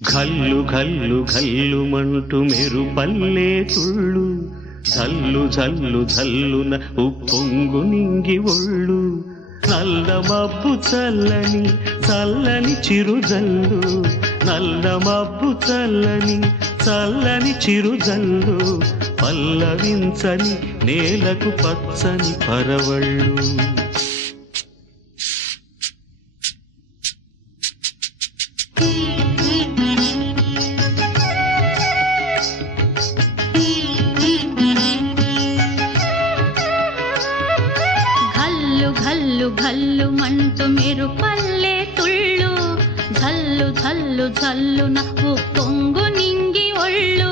ఘల్లు ఘల్లు ఘల్లుమంటూ మెరుపల్లే తుళ్ళు జల్లు జల్లు జల్లున ఉప్పొంగు నింగి ఒళ్ళు నల్ల మబ్బు చల్లని చల్లని చిరుజల్లు నల్ల మబ్బు చల్లని చల్లని చిరుజల్లు పల్లవించని నేలకు పచ్చని పరవళ్ళు ఘల్లు ఘల్లు మంటూ మెరుపల్లే తుళ్ళు జల్లు జల్లు జల్లున ఉప్పొంగు నింగి ఒళ్ళు